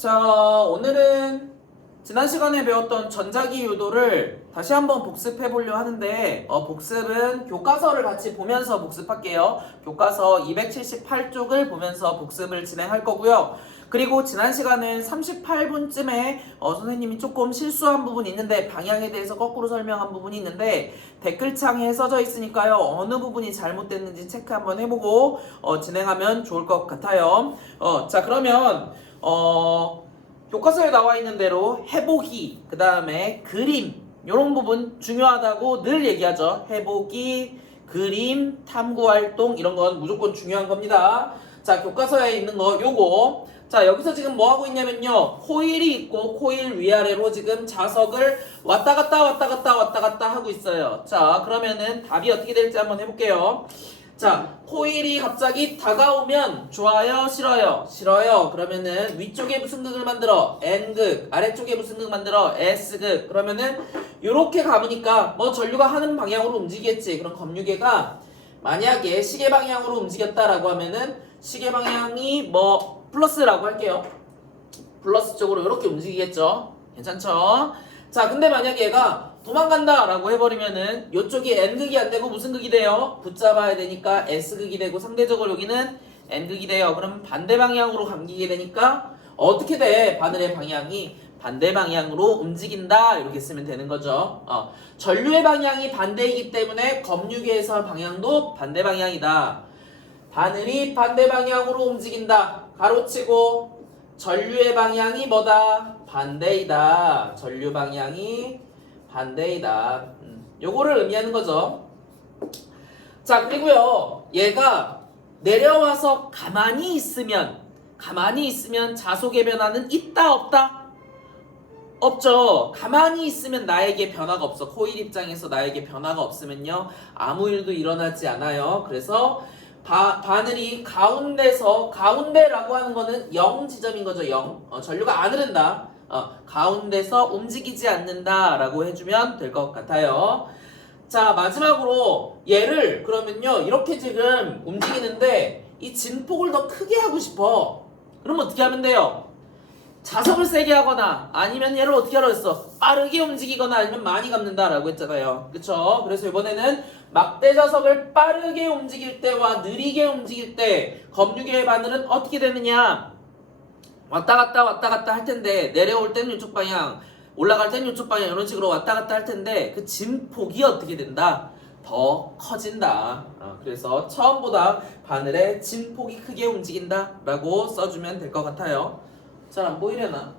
자, 오늘은 지난 시간에 배웠던 전자기 유도를 다시 한번 복습해 보려 하는데 복습은 교과서를 같이 보면서 복습할게요. 교과서 278쪽을 보면서 복습을 진행할 거고요. 그리고 지난 시간은 38분쯤에 선생님이 조금 실수한 부분이 있는데 방향에 대해서 거꾸로 설명한 부분이 있는데 댓글창에 써져 있으니까요. 어느 부분이 잘못됐는지 체크 한번 해보고 진행하면 좋을 것 같아요. 자, 그러면 교과서에 나와 있는 대로 해보기, 그 다음에 그림, 이런 부분 중요하다고 늘 얘기하죠. 해보기, 그림, 탐구활동 이런 건 무조건 중요한 겁니다. 자, 교과서에 있는 거 요거. 자, 여기서 지금 뭐 하고 있냐면요. 코일이 있고 코일 위아래로 지금 자석을 왔다 갔다 하고 있어요. 자, 그러면은 답이 어떻게 될지 한번 해볼게요. 자, 코일이 갑자기 다가오면 좋아요, 싫어요? 싫어요. 그러면은 위쪽에 무슨 극을 만들어? N극. 아래쪽에 무슨 극 만들어? S극. 그러면은 요렇게 가보니까 뭐 전류가 하는 방향으로 움직이겠지. 그럼 검유계가 만약에 시계 방향으로 움직였다라고 하면은 시계 방향이 뭐 플러스라고 할게요. 플러스 쪽으로 이렇게 움직이겠죠. 괜찮죠? 자, 근데 만약에 얘가 도망간다 라고 해버리면은 요쪽이 N극이 안 되고 무슨 극이 돼요? 붙잡아야 되니까 S극이 되고 상대적으로 여기는 N극이 돼요. 그럼 반대 방향으로 감기게 되니까 어떻게 돼? 바늘의 방향이 반대 방향으로 움직인다 이렇게 쓰면 되는 거죠. 전류의 방향이 반대이기 때문에 검유계에서 방향도 반대 방향이다. 바늘이 반대 방향으로 움직인다. 가로치고 전류의 방향이 뭐다? 반대이다. 전류 방향이 반대이다. 요거를 의미하는 거죠. 자, 그리고요. 얘가 내려와서 가만히 있으면 자속의 변화는 있다 없다? 없죠. 가만히 있으면 나에게 변화가 없어. 코일 입장에서 나에게 변화가 없으면요. 아무 일도 일어나지 않아요. 그래서 바늘이 가운데라고 하는 거는 0 지점인 거죠. 0. 전류가 안 흐른다. 가운데서 움직이지 않는다 라고 해주면 될 것 같아요. 자, 마지막으로 얘를 그러면요 이렇게 지금 움직이는데 이 진폭을 더 크게 하고 싶어. 그러면 어떻게 하면 돼요? 자석을 세게 하거나 아니면 얘를 어떻게 하라고 했어? 빠르게 움직이거나 아니면 많이 감는다 라고 했잖아요. 그쵸? 그래서 이번에는 막대 자석을 빠르게 움직일 때와 느리게 움직일 때 검유계의 바늘은 어떻게 되느냐? 왔다 갔다 할 텐데 내려올 때는 이쪽 방향, 올라갈 때는 이쪽 방향 이런 식으로 왔다 갔다 할 텐데 그 진폭이 어떻게 된다? 더 커진다. 그래서 처음보다 바늘의 진폭이 크게 움직인다 라고 써주면 될 것 같아요. 잘 안 보이려나?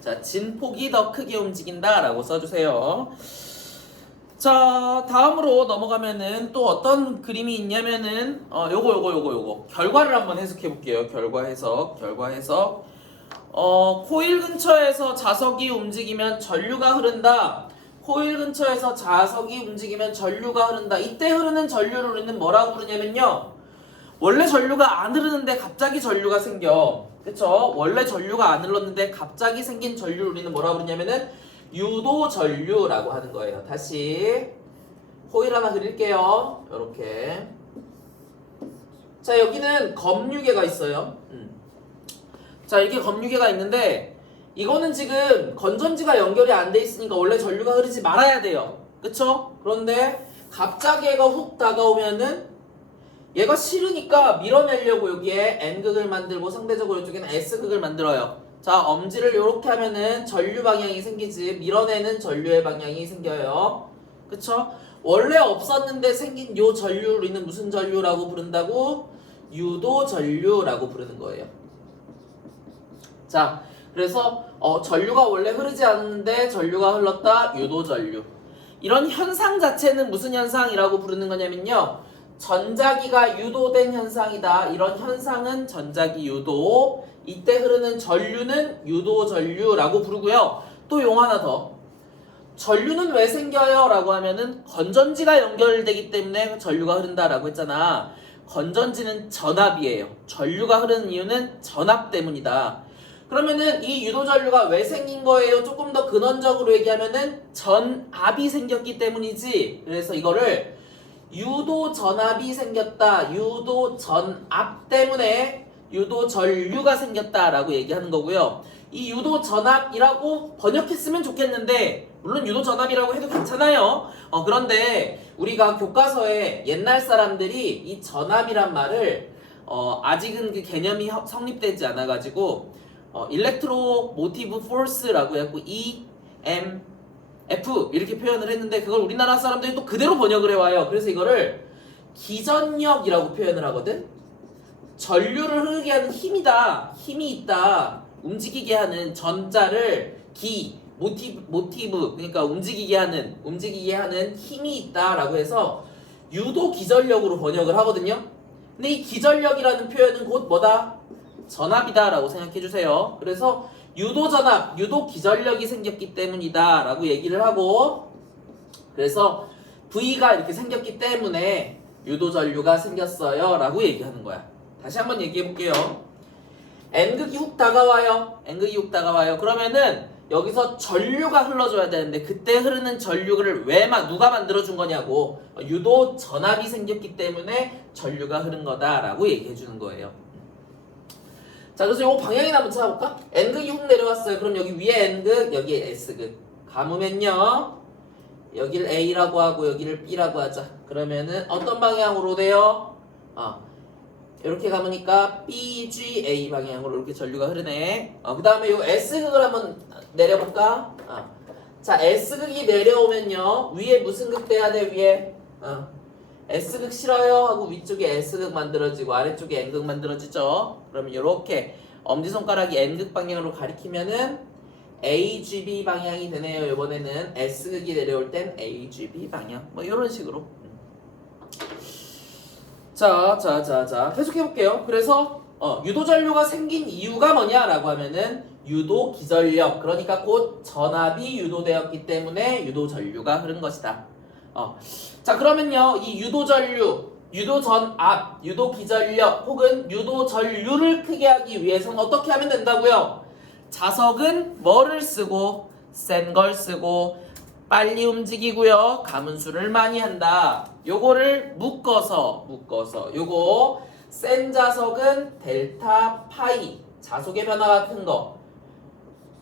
자, 진폭이 더 크게 움직인다 라고 써주세요. 자, 다음으로 넘어가면은 또 어떤 그림이 있냐면은 요거 결과를 한번 해석해 볼게요. 결과 해석. 코일 근처에서 자석이 움직이면 전류가 흐른다. 코일 근처에서 자석이 움직이면 전류가 흐른다. 이때 흐르는 전류를 우리는 뭐라고 부르냐면요. 원래 전류가 안 흐르는데 갑자기 전류가 생겨. 그쵸? 원래 전류가 안 흘렀는데 갑자기 생긴 전류를 우리는 뭐라고 부르냐면은 유도 전류라고 하는 거예요. 다시 코일 하나 그릴게요. 요렇게. 자, 여기는 검유계가 있어요. 자, 이렇게 검유계가 있는데 이거는 지금 건전지가 연결이 안 돼 있으니까 원래 전류가 흐르지 말아야 돼요. 그쵸? 그런데 갑자기 얘가 훅 다가오면은 얘가 싫으니까 밀어내려고 여기에 N극을 만들고 상대적으로 이쪽에는 S극을 만들어요. 자, 엄지를 이렇게 하면은 전류 방향이 생기지. 밀어내는 전류의 방향이 생겨요. 그쵸? 원래 없었는데 생긴 요 전류를 우리는 무슨 전류라고 부른다고? 유도 전류라고 부르는 거예요. 자, 그래서 전류가 원래 흐르지 않았는데 전류가 흘렀다. 유도 전류. 이런 현상 자체는 무슨 현상이라고 부르는 거냐면요. 전자기가 유도된 현상이다. 이런 현상은 전자기 유도. 이때 흐르는 전류는 유도 전류라고 부르고요. 또 용 하나 더. 전류는 왜 생겨요? 라고 하면은 건전지가 연결되기 때문에 전류가 흐른다라고 했잖아. 건전지는 전압이에요. 전류가 흐르는 이유는 전압 때문이다. 그러면은 이 유도전류가 왜 생긴 거예요? 조금 더 근원적으로 얘기하면은 전압이 생겼기 때문이지. 그래서 이거를 유도 전압이 생겼다. 유도 전압 때문에 유도 전류가 생겼다라고 얘기하는 거고요. 이 유도 전압이라고 번역했으면 좋겠는데 물론 유도 전압이라고 해도 괜찮아요. 그런데 우리가 교과서에 옛날 사람들이 이 전압이란 말을 아직은 그 개념이 성립되지 않아가지고 일렉트로 모티브 포스라고 해갖고 EMF 이렇게 표현을 했는데 그걸 우리나라 사람들이 또 그대로 번역을 해와요. 그래서 이거를 기전력이라고 표현을 하거든. 전류를 흐르게 하는 힘이 있다. 움직이게 하는 전자를 모티브 그러니까 움직이게 하는 힘이 있다라고 해서 유도 기전력으로 번역을 하거든요. 근데 이 기전력이라는 표현은 곧 뭐다? 전압이다라고 생각해 주세요. 그래서 유도 전압, 유도 기전력이 생겼기 때문이다라고 얘기를 하고 그래서 V가 이렇게 생겼기 때문에 유도 전류가 생겼어요라고 얘기하는 거야. 다시 한번 얘기해 볼게요. N극이 훅 다가와요. 그러면은 여기서 전류가 흘러줘야 되는데 그때 흐르는 전류를 누가 만들어준 거냐고 유도 전압이 생겼기 때문에 전류가 흐른 거다라고 얘기해 주는 거예요. 자, 그래서 요 방향이나 한번 찾아볼까? N극이 훅 내려왔어요. 그럼 여기 위에 N극, 여기에 S극. 감으면요. 여기를 A라고 하고 여기를 B라고 하자. 그러면은 어떤 방향으로 돼요? 이렇게 감으니까 BGA 방향으로 이렇게 전류가 흐르네. 그 다음에 요 S극을 한번 내려볼까? 자, S극이 내려오면요. 위에 무슨 극 돼야 돼, 위에? S극 싫어요? 하고 위쪽에 S극 만들어지고 아래쪽에 N극 만들어지죠. 그러면 이렇게 엄지손가락이 N극 방향으로 가리키면은 AGB 방향이 되네요. 이번에는 S극이 내려올 땐 AGB 방향. 뭐 이런 식으로. 자, 계속해볼게요. 그래서 유도전류가 생긴 이유가 뭐냐라고 하면은 유도 기전력, 그러니까 곧 전압이 유도되었기 때문에 유도전류가 흐른 것이다. 자, 그러면요, 이 유도전류, 유도전압, 유도기전력 혹은 유도전류를 크게 하기 위해서는 어떻게 하면 된다고요? 자석은 뭐를 쓰고 센 걸 쓰고 빨리 움직이고요. 가문수를 많이 한다. 요거를 묶어서 요거 센 자석은 델타 파이 자속의 변화가 큰 거.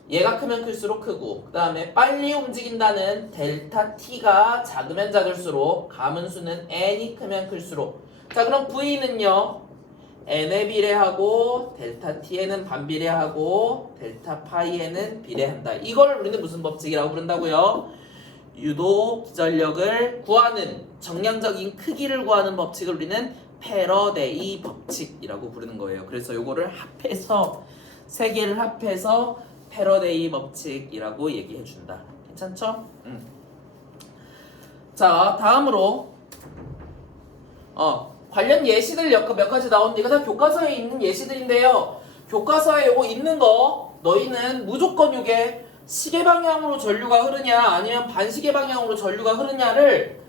얘가 크면 클수록 크고 그 다음에 빨리 움직인다는 델타 t가 작으면 작을수록 가문수는 n이 크면 클수록. 자, 그럼 v는요. n에 비례하고 델타 t에는 반비례하고 델타 파이에는 비례한다. 이걸 우리는 무슨 법칙이라고 부른다고요? 유도 기전력을 구하는 정량적인 크기를 구하는 법칙을 우리는 패러데이 법칙이라고 부르는 거예요. 그래서 요거를 합해서 세 개를 합해서 패러데이 법칙이라고 얘기해 준다. 괜찮죠? 자, 다음으로 관련 예시들 몇 가지 나오는데 이거 다 교과서에 있는 예시들인데요. 교과서에 요거 있는 거 너희는 무조건 요게 시계 방향으로 전류가 흐르냐 아니면 반시계 방향으로 전류가 흐르냐를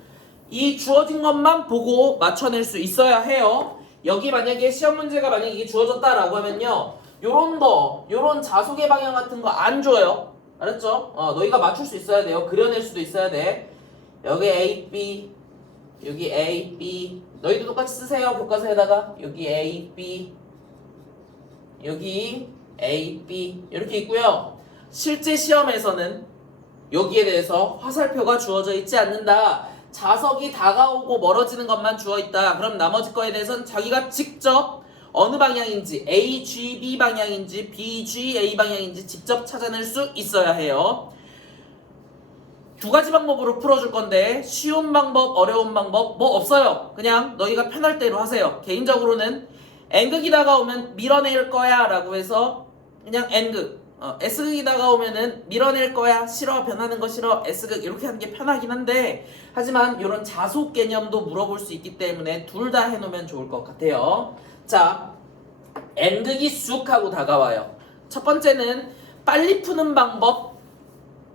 이 주어진 것만 보고 맞춰낼 수 있어야 해요. 여기 만약에 시험 문제가 만약에 이게 주어졌다라고 하면요, 요런 자속의 방향 같은 거 안 줘요. 알았죠? 너희가 맞출 수 있어야 돼요. 그려낼 수도 있어야 돼. 여기 A, B, 여기 A, B. 너희도 똑같이 쓰세요. 교과서에다가 여기 A, B, 여기 A, B 이렇게 있고요. 실제 시험에서는 여기에 대해서 화살표가 주어져 있지 않는다. 자석이 다가오고 멀어지는 것만 주어 있다. 그럼 나머지 거에 대해서는 자기가 직접 어느 방향인지 AGB 방향인지 BGA 방향인지 직접 찾아낼 수 있어야 해요. 두 가지 방법으로 풀어줄 건데 쉬운 방법, 어려운 방법 뭐 없어요. 그냥 너희가 편할 대로 하세요. 개인적으로는 N극이 다가오면 밀어낼 거야 라고 해서 그냥 N극, S극이 다가오면은 밀어낼 거야, 싫어, 변하는 거 싫어, S극 이렇게 하는 게 편하긴 한데 하지만 이런 자속 개념도 물어볼 수 있기 때문에 둘 다 해놓으면 좋을 것 같아요. 자, N극이 쑥 하고 다가와요. 첫 번째는 빨리 푸는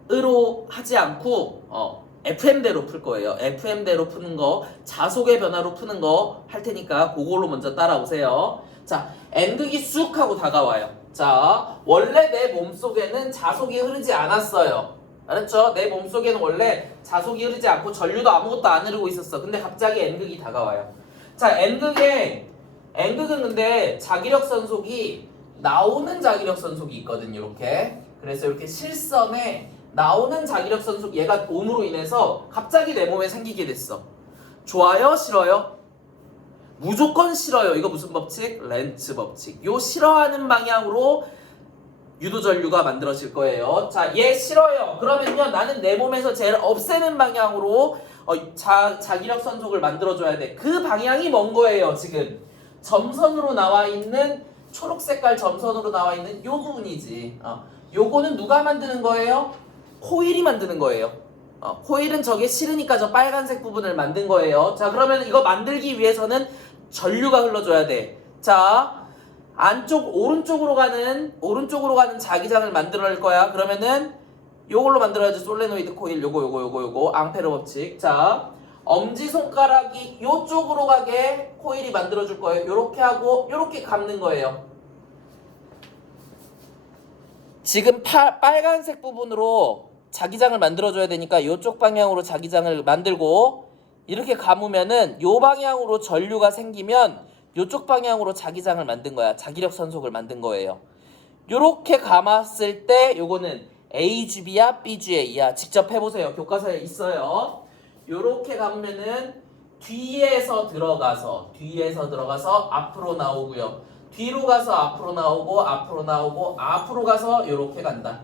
방법으로 하지 않고 FM대로 풀 거예요. FM대로 푸는 거, 자속의 변화로 푸는 거 할 테니까 그걸로 먼저 따라오세요. 자, N극이 쑥 하고 다가와요. 자, 원래 내 몸속에는 자속이 흐르지 않았어요. 알았죠? 내 몸속에는 원래 자속이 흐르지 않고 전류도 아무것도 안 흐르고 있었어. 근데 갑자기 N극이 다가와요. 자, N극은 근데 자기력 선속이 나오는 자기력 선속이 있거든요. 이렇게. 그래서 이렇게 실선에 나오는 자기력 선속 얘가 옴으로 인해서 갑자기 내 몸에 생기게 됐어. 좋아요? 싫어요? 무조건 싫어요. 이거 무슨 법칙? 렌츠 법칙. 요 싫어하는 방향으로 유도전류가 만들어질 거예요. 자, 얘 싫어요. 그러면요, 나는 내 몸에서 쟤를 없애는 방향으로 자기력 선속을 만들어줘야 돼. 그 방향이 뭔 거예요, 지금? 점선으로 나와 있는, 초록 색깔 점선으로 나와 있는 요 부분이지. 요거는 누가 만드는 거예요? 코일이 만드는 거예요. 코일은 저게 싫으니까 저 빨간색 부분을 만든 거예요. 자, 그러면 이거 만들기 위해서는 전류가 흘러줘야 돼. 자, 오른쪽으로 가는 자기장을 만들어낼 거야. 그러면은 요걸로 만들어야지. 솔레노이드 코일 요거 앙페르 법칙. 자, 엄지손가락이 요쪽으로 가게 코일이 만들어줄 거예요. 요렇게 하고 요렇게 감는 거예요. 지금 빨간색 부분으로 자기장을 만들어줘야 되니까 요쪽 방향으로 자기장을 만들고 이렇게 감으면은 요 방향으로 전류가 생기면 요쪽 방향으로 자기장을 만든 거야. 자기력 선속을 만든 거예요. 요렇게 감았을 때 요거는 AGB야 BGA야. 직접 해보세요. 교과서에 있어요. 요렇게 감으면은 뒤에서 들어가서 앞으로 나오고요. 뒤로 가서 앞으로 나오고 앞으로 가서 요렇게 간다.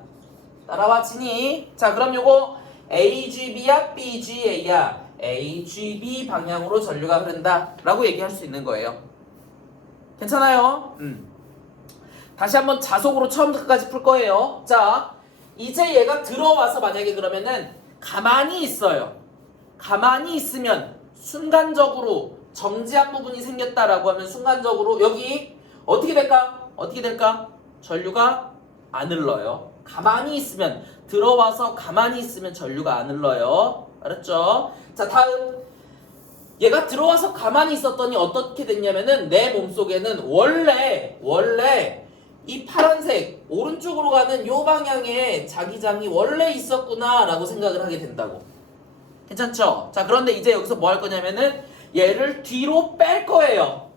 따라와 지니? 자, 그럼 요거 AGB야 BGA야. AGB 방향으로 전류가 흐른다 라고 얘기할 수 있는 거예요. 괜찮아요? 다시 한번 자속으로 처음부터까지 풀 거예요. 자, 이제 얘가 들어와서 만약에 그러면은 가만히 있어요. 가만히 있으면 순간적으로 정지한 부분이 생겼다라고 하면 순간적으로 여기 어떻게 될까? 전류가 안 흘러요. 가만히 있으면, 들어와서 가만히 있으면 전류가 안 흘러요. 알았죠? 자, 다음. 얘가 들어와서 가만히 있었더니 어떻게 됐냐면은 내 몸속에는 원래 이 파란색 오른쪽으로 가는 요 방향에 자기장이 원래 있었구나 라고 생각을 하게 된다고. 괜찮죠? 자, 그런데 이제 여기서 뭐 할 거냐면은 얘를 뒤로 뺄 거예요.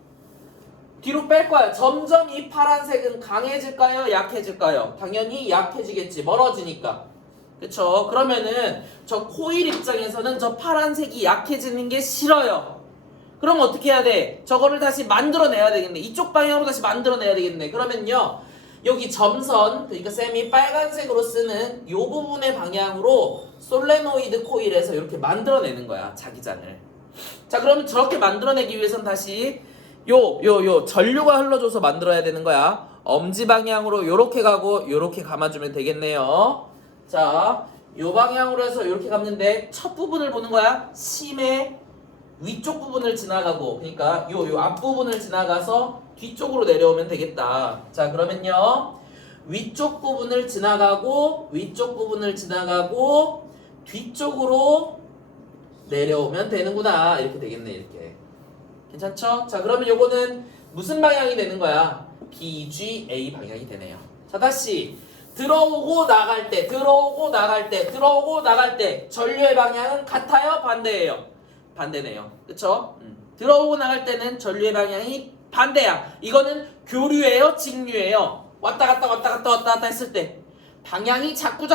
뒤로 뺄 거야. 점점 이 파란색은 강해질까요? 약해질까요? 당연히 약해지겠지. 멀어지니까. 그쵸? 그러면은 저 코일 입장에서는 저 파란색이 약해지는 게 싫어요. 그럼 어떻게 해야 돼? 저거를 다시 만들어내야 되겠네. 이쪽 방향으로 다시 만들어내야 되겠네. 그러면요, 여기 점선, 그러니까 쌤이 빨간색으로 쓰는 요 부분의 방향으로 솔레노이드 코일에서 이렇게 만들어내는 거야, 자기장을. 자, 그러면 저렇게 만들어내기 위해선 다시 요 전류가 흘러줘서 만들어야 되는 거야. 엄지 방향으로 요렇게 가고 요렇게 감아주면 되겠네요. 자, 요 방향으로 해서 요렇게 감는데 첫 부분을 보는 거야. 심의 위쪽 부분을 지나가고, 그러니까 요 앞부분을 지나가서 뒤쪽으로 내려오면 되겠다. 자, 그러면요, 위쪽 부분을 지나가고 뒤쪽으로 내려오면 되는구나. 이렇게 되겠네. 이렇게. 괜찮죠? 자, 그러면 요거는 무슨 방향이 되는 거야? BGA 방향이 되네요. 자, 다시 들어오고 나갈 때 전류의 방향은 같아요? 반대예요? 반대네요. 그쵸? 들어오고 나갈 때는 전류의 방향이 반대야. 이거는 교류예요? 직류예요? 왔다 갔다 했을 때 방향이 자꾸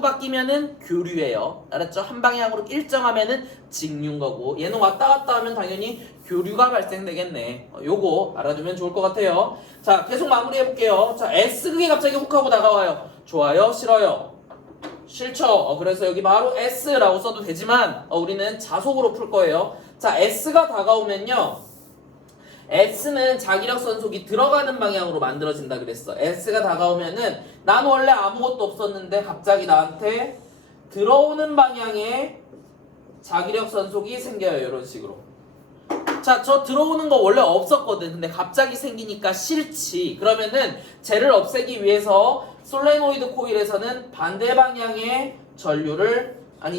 바뀌면은 교류예요. 알았죠? 한 방향으로 일정하면은 직류인 거고, 얘는 왔다 갔다 하면 당연히 교류가 발생되겠네. 요거 알아두면 좋을 것 같아요. 자, 계속 마무리해 볼게요. 자, S극이 갑자기 훅 하고 다가와요. 좋아요? 싫어요? 싫죠? 그래서 여기 바로 S라고 써도 되지만 우리는 자속으로 풀 거예요. 자, S가 다가오면요, S는 자기력 선속이 들어가는 방향으로 만들어진다 그랬어. S가 다가오면은 난 원래 아무것도 없었는데 갑자기 나한테 들어오는 방향에 자기력 선속이 생겨요. 이런 식으로. 자, 저 들어오는 거 원래 없었거든. 근데 갑자기 생기니까 싫지. 그러면은 쟤를 없애기 위해서 솔레노이드 코일에서는 반대 방향의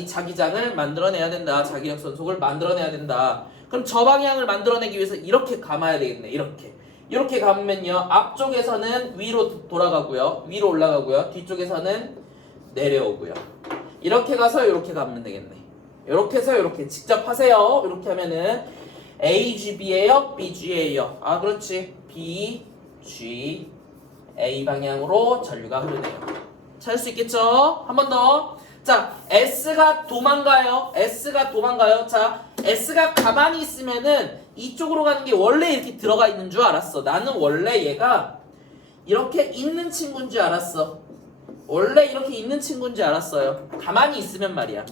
자기장을 만들어내야 된다. 자기력 선속을 만들어내야 된다. 그럼 저 방향을 만들어내기 위해서 이렇게 감아야 되겠네. 이렇게 감으면요, 앞쪽에서는 위로 돌아가고요, 위로 올라가고요, 뒤쪽에서는 내려오고요. 이렇게 가서 이렇게 가면 되겠네. 이렇게 해서 이렇게 직접 하세요. 이렇게 하면은 AGB예요? BG예요? 아 그렇지. B, G, A 방향으로 전류가 흐르네요. 찾을 수 있겠죠? 한 번 더. 자, S가 도망가요. S가 도망가요. 자, S가 가만히 있으면은 이쪽으로 가는 게 원래 이렇게 들어가 있는 줄 알았어. 나는 원래 얘가 이렇게 있는 친구인 줄 알았어. 원래 이렇게 있는 친구인 줄 알았어요. 가만히 있으면 말이야.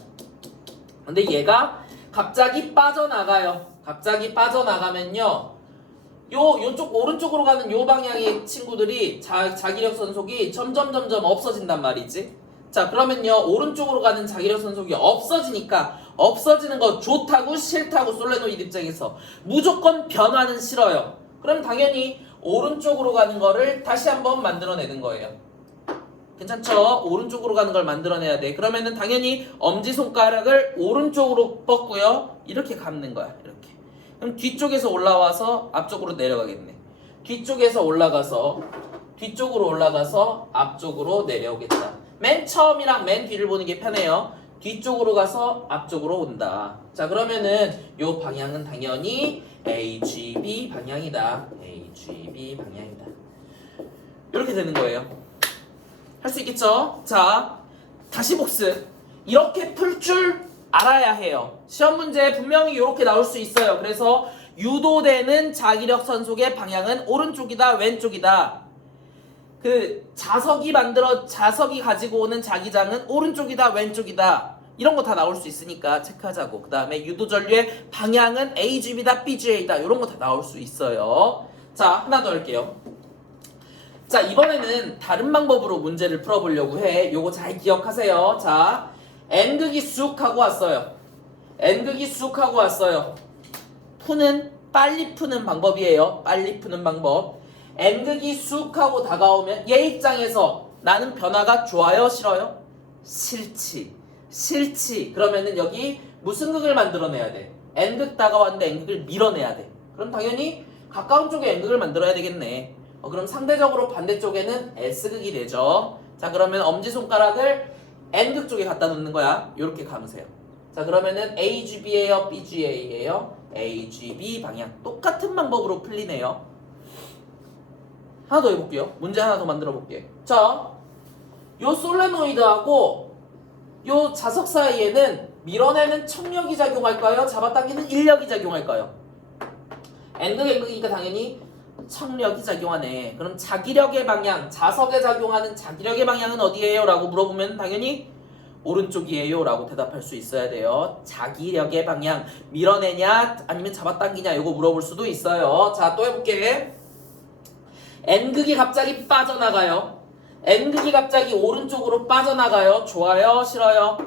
근데 얘가 갑자기 빠져나가요. 갑자기 빠져나가면요. 요쪽 오른쪽으로 가는 요 방향의 친구들이 자기력 선속이 점점 없어진단 말이지. 자, 그러면요. 오른쪽으로 가는 자기력 선속이 없어지니까 없어지는 거 좋다고 싫다고 솔레노이드 입장에서 무조건 변화는 싫어요. 그럼 당연히 오른쪽으로 가는 거를 다시 한번 만들어내는 거예요. 괜찮죠? 오른쪽으로 가는 걸 만들어내야 돼. 그러면은 당연히 엄지손가락을 오른쪽으로 뻗고요. 이렇게 감는 거야. 이렇게. 그럼 뒤쪽에서 올라와서 앞쪽으로 내려가겠네. 뒤쪽에서 올라가서 뒤쪽으로 올라가서 앞쪽으로 내려오겠다. 맨 처음이랑 맨 뒤를 보는 게 편해요. 뒤쪽으로 가서 앞쪽으로 온다. 자, 그러면은 요 방향은 당연히 AGB 방향이다. AGB 방향이다. 이렇게 되는 거예요. 할 수 있겠죠? 자, 다시 복습. 이렇게 풀 줄 알아야 해요. 시험 문제 분명히 이렇게 나올 수 있어요. 그래서 유도되는 자기력 선속의 방향은 오른쪽이다, 왼쪽이다. 그 자석이 가지고 오는 자기장은 오른쪽이다, 왼쪽이다. 이런 거 다 나올 수 있으니까 체크하자고. 그 다음에 유도전류의 방향은 AGB다, BGA다. 이런 거 다 나올 수 있어요. 자, 하나 더 할게요. 자, 이번에는 다른 방법으로 문제를 풀어보려고 해. 요거 잘 기억하세요. 자, N극이 쑥 하고 왔어요. N극이 쑥 하고 왔어요. 빨리 푸는 방법이에요. 빨리 푸는 방법. N극이 쑥 하고 다가오면 얘 입장에서 나는 변화가 좋아요? 싫어요? 싫지. 그러면은 여기 무슨 극을 만들어내야 돼? N극 다가왔는데 N극을 밀어내야 돼. 그럼 당연히 가까운 쪽에 N극을 만들어야 되겠네. 그럼 상대적으로 반대쪽에는 S극이 되죠. 자, 그러면 엄지손가락을 N극 쪽에 갖다 놓는 거야. 요렇게 감으세요. 자, 그러면은 AGB예요? BGA예요? AGB 방향. 똑같은 방법으로 풀리네요. 하나 더 해볼게요. 문제 하나 더 만들어 볼게. 자, 요 솔레노이드하고 요 자석 사이에는 밀어내는 척력이 작용할까요? 잡아당기는 인력이 작용할까요? N극이니까 당연히 척력이 작용하네. 그럼 자기력의 방향, 자석에 작용하는 자기력의 방향은 어디예요? 라고 물어보면 당연히 오른쪽이에요 라고 대답할 수 있어야 돼요. 자기력의 방향, 밀어내냐 아니면 잡아당기냐 이거 물어볼 수도 있어요. 자, 또 해볼게. N극이 갑자기 빠져나가요. N극이 갑자기 오른쪽으로 빠져나가요. 좋아요? 싫어요?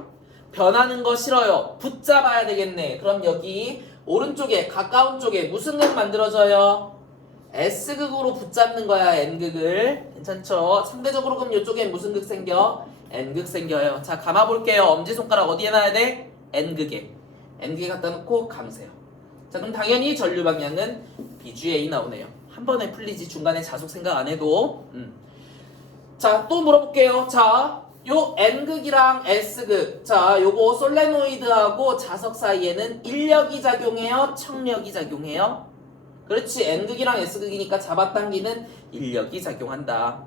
변하는 거 싫어요. 붙잡아야 되겠네. 그럼 여기 오른쪽에 가까운 쪽에 무슨 극 만들어져요? S극으로 붙잡는 거야. N극을. 괜찮죠? 상대적으로 그럼 이쪽에 무슨 극 생겨? N극 생겨요. 자, 감아볼게요. 엄지손가락 어디에 놔야 돼? N극에. N극에 갖다 놓고 감으세요. 자, 그럼 당연히 전류 방향은 BGA 나오네요. 한 번에 풀리지 중간에 자속 생각 안 해도. 자, 또 물어볼게요. 자, 요 N극이랑 S극. 자, 요거 솔레노이드하고 자석 사이에는 인력이 작용해요? 척력이 작용해요? 그렇지. N극이랑 S극이니까 잡아당기는 인력이 작용한다.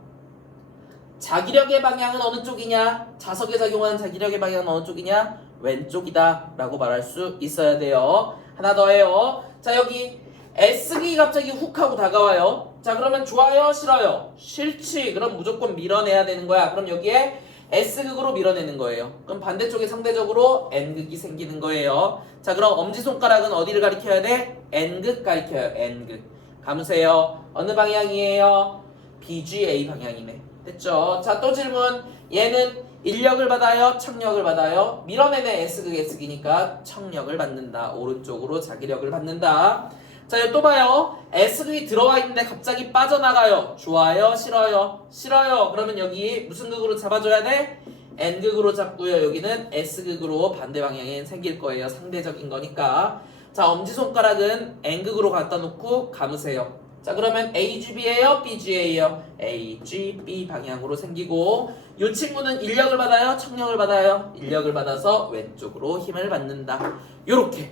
자기력의 방향은 어느 쪽이냐? 자석에 작용하는 자기력의 방향은 어느 쪽이냐? 왼쪽이다 라고 말할 수 있어야 돼요. 하나 더 해요. 자, 여기 S극이 갑자기 훅 하고 다가와요. 자, 그러면 좋아요? 싫어요? 싫지. 그럼 무조건 밀어내야 되는 거야. 그럼 여기에 S극으로 밀어내는 거예요. 그럼 반대쪽에 상대적으로 N극이 생기는 거예요. 자, 그럼 엄지손가락은 어디를 가리켜야 돼? N극 가리켜요. N극. 감으세요. 어느 방향이에요? BGA 방향이네. 됐죠? 자, 또 질문. 얘는 인력을 받아요? 척력을 받아요? 밀어내는 S극, S극이니까 척력을 받는다. 오른쪽으로 자기력을 받는다. 자, 또 봐요. S극이 들어와 있는데 갑자기 빠져나가요. 좋아요? 싫어요? 싫어요. 그러면 여기 무슨 극으로 잡아줘야 돼? N극으로 잡고요. 여기는 S극으로 반대 방향에 생길 거예요. 상대적인 거니까. 자, 엄지손가락은 N극으로 갖다 놓고 감으세요. 자 그러면 AGB예요? BGA예요? AGB 방향으로 생기고 이 친구는 인력을 받아요? 청력을 받아요? 인력을 받아서 왼쪽으로 힘을 받는다. 요렇게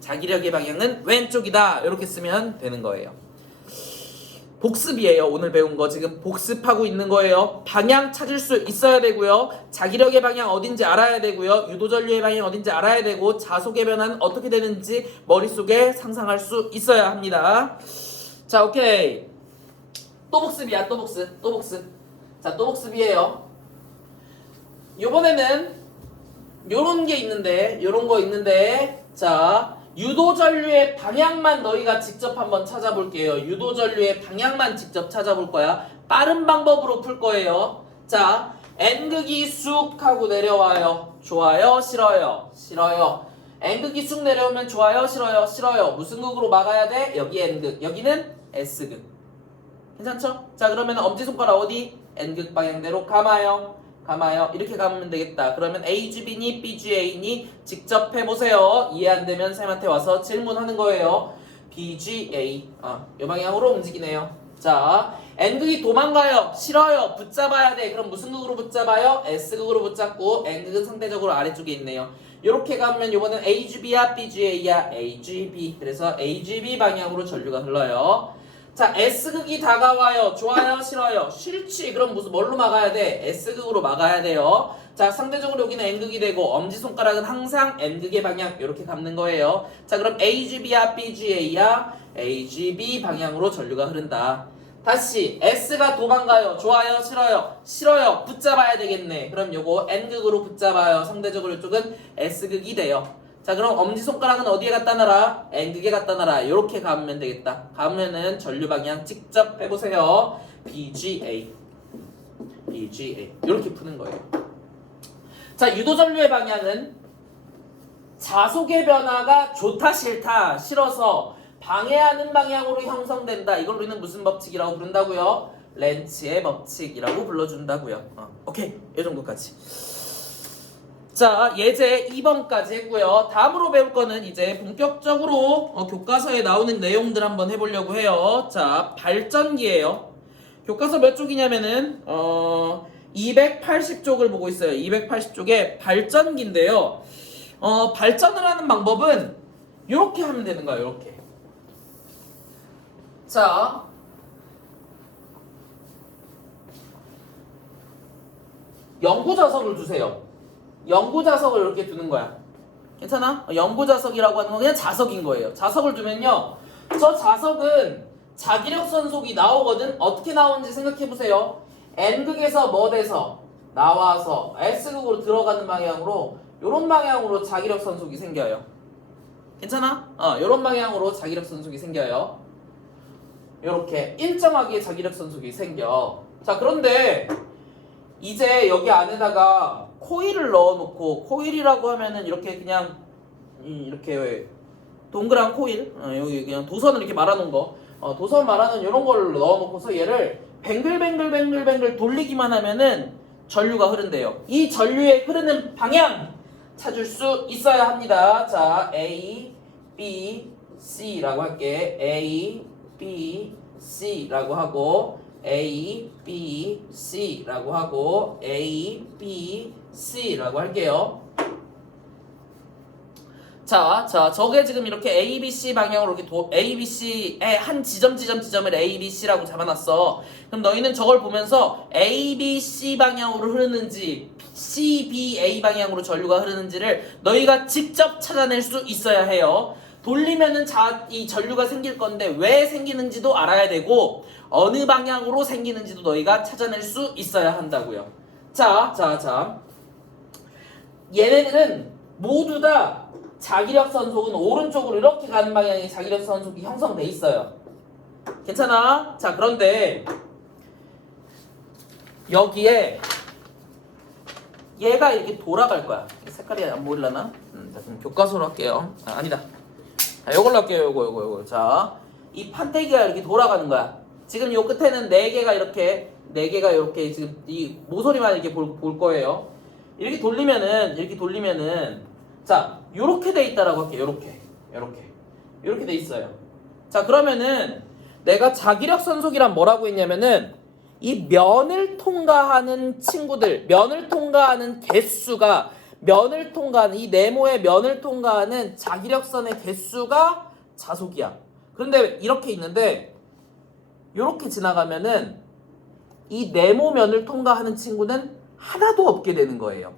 자기력의 방향은 왼쪽이다. 요렇게 쓰면 되는 거예요. 복습이에요. 오늘 배운 거 지금 복습하고 있는 거예요. 방향 찾을 수 있어야 되고요. 자기력의 방향 어딘지 알아야 되고요. 유도전류의 방향 어딘지 알아야 되고 자속의 변화는 어떻게 되는지 머릿속에 상상할 수 있어야 합니다. 자 오케이. 또 복습이야. 또 복습. 자 또 복습이에요. 요번에는 요런 게 있는데 요런 거 있는데 자 유도전류의 방향만 너희가 직접 한번 찾아볼게요. 유도전류의 방향만 직접 찾아볼 거야. 빠른 방법으로 풀 거예요. 자, N극이 쑥 하고 내려와요. 좋아요? 싫어요? 싫어요. N극이 쑥 내려오면 좋아요? 싫어요? 싫어요. 무슨 극으로 막아야 돼? 여기 N극. 여기는 S극. 괜찮죠? 자, 그러면 엄지손가락 어디? N극 방향대로 감아요. 이렇게 가면 되겠다. 그러면 AGB니 BGA니 직접 해보세요. 이해 안 되면 쌤한테 와서 질문하는 거예요. BGA 이 방향으로 움직이네요. 자 N극이 도망가요. 싫어요. 붙잡아야 돼. 그럼 무슨 극으로 붙잡아요? S극으로 붙잡고 N극은 상대적으로 아래쪽에 있네요. 이렇게 가면 이번엔 AGB야 BGA야 AGB. 그래서 AGB 방향으로 전류가 흘러요. 자, S극이 다가와요. 좋아요? 싫어요? 싫지. 그럼 뭘로 막아야 돼? S극으로 막아야 돼요. 자, 상대적으로 여기는 N극이 되고 엄지손가락은 항상 N극의 방향 이렇게 감는 거예요. 자, 그럼 AGB야 BGA야 AGB 방향으로 전류가 흐른다. 다시 S가 도망가요. 좋아요? 싫어요? 싫어요. 붙잡아야 되겠네. 그럼 요거 N극으로 붙잡아요. 상대적으로 이쪽은 S극이 돼요. 자 그럼 엄지손가락은 어디에 갖다 놔라? N극에 갖다 놔라. 이렇게 가면 되겠다. 가면은 전류 방향 직접 해보세요. BGA 이렇게 푸는 거예요. 자 유도전류의 방향은 자속의 변화가 좋다 싫다 싫어서 방해하는 방향으로 형성된다. 이걸 우리는 무슨 법칙이라고 부른다고요? 렌츠의 법칙이라고 불러준다고요. 오케이 이 정도까지. 자, 예제 2번까지 했고요. 다음으로 배울 거는 이제 본격적으로 교과서에 나오는 내용들 한번 해보려고 해요. 자, 발전기예요. 교과서 몇 쪽이냐면은 280쪽을 보고 있어요. 280쪽에 발전기인데요. 발전을 하는 방법은 이렇게 하면 되는 거예요. 이렇게. 자, 연구자석을 두세요. 연구자석을 이렇게 두는 거야. 괜찮아? 연구자석이라고 하는 건 그냥 자석인 거예요. 자석을 두면요. 저 자석은 자기력 선속이 나오거든. 어떻게 나오는지 생각해보세요. N극에서 뭐 돼서 나와서 S극으로 들어가는 방향으로 요런 방향으로 자기력 선속이 생겨요. 괜찮아? 요런 방향으로 자기력 선속이 생겨요. 요렇게 일정하게 자기력 선속이 생겨. 자 그런데 이제 여기 안에다가 코일을 넣어놓고 코일이라고 하면은 이렇게 그냥 이렇게 동그란 코일 여기 그냥 도선을 이렇게 말아놓은 거 도선 말아놓은 이런 걸 넣어놓고서 얘를 뱅글뱅글 돌리기만 하면은 전류가 흐른대요. 이 전류의 흐르는 방향 찾을 수 있어야 합니다. 자 A, B, C라고 할게. A, B, C라고 하고 A, B, C라고 하고 A, B, C라고 할게요. 자, 저게 지금 이렇게 A, B, C 방향으로 이렇게 A, B, C의 한 지점을 A, B, C라고 잡아놨어. 그럼 너희는 저걸 보면서 A, B, C 방향으로 흐르는지 C, B, A 방향으로 전류가 흐르는지를 너희가 직접 찾아낼 수 있어야 해요. 돌리면은 이 전류가 생길 건데 왜 생기는지도 알아야 되고 어느 방향으로 생기는지도 너희가 찾아낼 수 있어야 한다고요. 자. 얘네들은 모두 다 자기력 선속은 오른쪽으로 이렇게 가는 방향의 자기력 선속이 형성돼 있어요. 괜찮아? 자, 그런데 여기에 얘가 이렇게 돌아갈 거야. 색깔이 안 보이려나? 자, 그럼 교과서로 할게요. 아니다. 자, 요걸로 할게요. 요거. 자, 이 판때기가 이렇게 돌아가는 거야. 지금 요 끝에는 4개가 이렇게 지금 이 모서리만 이렇게 볼 거예요. 이렇게 돌리면은 자, 요렇게 돼 있다라고 할게요. 요렇게 돼 있어요. 자, 그러면은 내가 자기력 선속이란 뭐라고 했냐면은 이 면을 통과하는 친구들, 면을 통과하는 개수가 면을 통과하는 이 네모의 면을 통과하는 자기력선의 개수가 자속이야. 그런데 이렇게 있는데 이렇게 지나가면은 이 네모면을 통과하는 친구는 하나도 없게 되는 거예요.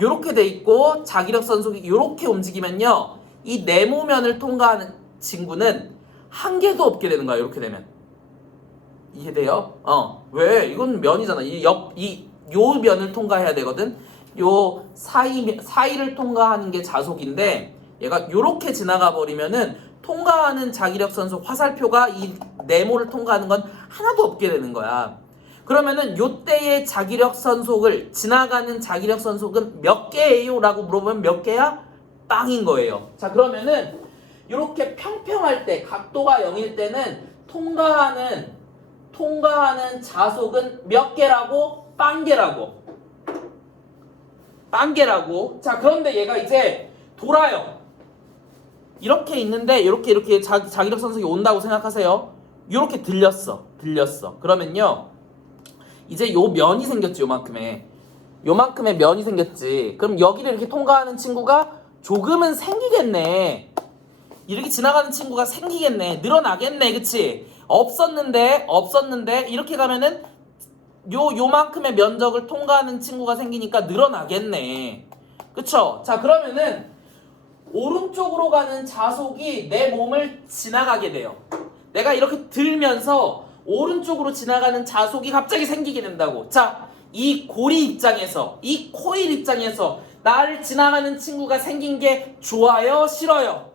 이렇게 돼 있고 자기력선 속이 이렇게 움직이면요, 이 네모면을 통과하는 친구는 한 개도 없게 되는 거야. 이렇게 되면 이해돼요? 왜? 이건 면이잖아. 요 면을 통과해야 되거든. 요 사이를 통과하는 게 자속인데 얘가 이렇게 지나가 버리면은 통과하는 자기력선 속 화살표가 이 네모를 통과하는 건 하나도 없게 되는 거야. 그러면은 요때의 자기력선 속을 지나가는 자기력선 속은 몇 개예요? 라고 물어보면 몇 개야? 빵인 거예요. 자, 그러면은 이렇게 평평할 때, 각도가 0일 때는 통과하는 자속은 몇 개라고? 빵개라고. 빵개라고. 자, 그런데 얘가 이제 돌아요. 이렇게 있는데 이렇게 자기력선 속이 온다고 생각하세요. 이렇게 들렸어. 그러면요, 이제 요 면이 생겼지. 요만큼의 면이 생겼지. 그럼 여기를 이렇게 통과하는 친구가 조금은 생기겠네. 이렇게 지나가는 친구가 생기겠네. 늘어나겠네. 그치? 없었는데 이렇게 가면은 요만큼의 면적을 통과하는 친구가 생기니까 늘어나겠네. 그쵸? 자, 그러면은 오른쪽으로 가는 자속이 내 몸을 지나가게 돼요. 내가 이렇게 들면서 오른쪽으로 지나가는 자속이 갑자기 생기게 된다고. 자, 이 고리 입장에서, 이 코일 입장에서 나를 지나가는 친구가 생긴 게 좋아요? 싫어요?